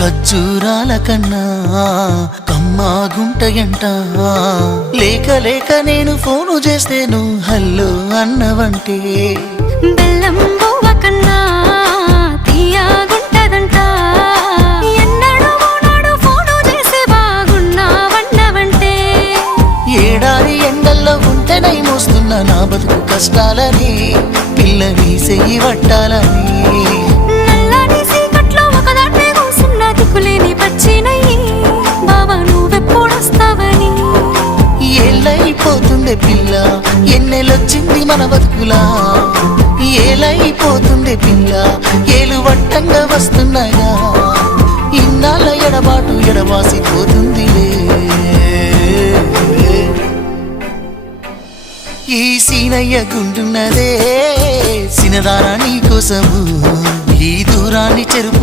ఖర్జూరాల కన్నా కమ్మాగుంటయంట. లేక లేక నేను ఫోను చేస్తే నువ్వు హల్లో అన్నవంటే బెల్లం బువ్వ కన్నా తీయగుంటదంట. ఎన్నడూ నాడు ఫోను చేసే బాగున్నావన్నవంటే ఏడాది ఎండల్లో ఉంటేనై మోస్తున్న నా బతుకు కష్టాలని పిల్లని చెయ్యి పట్టాలని. నల్లని సీకట్లో ఒకదాన్నే కూసున్న దిక్కులేని పచ్చినయ్యి బావా నువ్వెప్పుడొస్తావని. ఏళ్ళైపోతుండే పిల్ల ఎన్నెలొచ్చింది మన బతుకులా. ఏలైపోతుండే పిల్ల ఏలు వట్టంగా వస్తున్నాయా. ఇన్నాళ్ళ ఎడబాటు ఎడవాసిపోతుందిలే. ఈ సీనయ్య గుంటున్నదే సినదారా నీ కోసము. ఈ దూరాన్ని చెరుపు